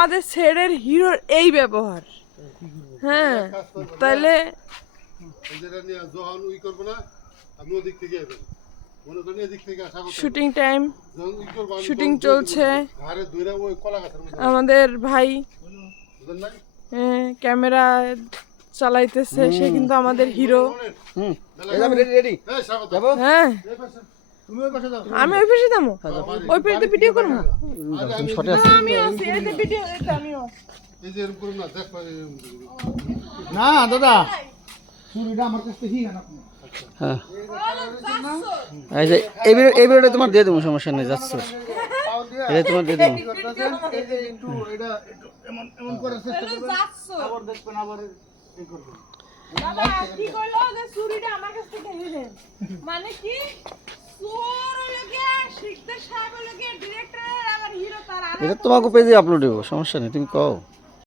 আমাদের ছেড়ের হিরোর এই ব্যবহার। হ্যাঁ তাহলে শুটিং টাইম, শুটিং চলছে। আমাদের ভাই ক্যামেরা চালাইতেছে, সে কিন্তু আমাদের হিরো। হ্যাঁ আমি ওই পাশে যাবো, ওই পাশে ভিডিও করবো। আমিও আছি, এই যে ভিডিও, এটা আমিও। না দাদা শুরুটা আমার কাছে ঠিক না। হ্যাঁ এই ভিডিওটা তোমার দিয়ে দেবো, সমস্যা নেই। যাচ্ছ এটা তোমার দিয়ে দেবো। একটু এটা এমন এমন করার চেষ্টা করবেন, আবার দেখবেন, আবার এই করবেন। দাদা কি কইলো যে চুরিটা আমার কাছ থেকে নিলেন, মানে কি চোর লাগে শিখতে সাহেব লাগে ডিরেক্টর আবার হিরো তার। এটা তোমাকে পেজে আপলোড দেবো, সমস্যা নেই, তুমি কও।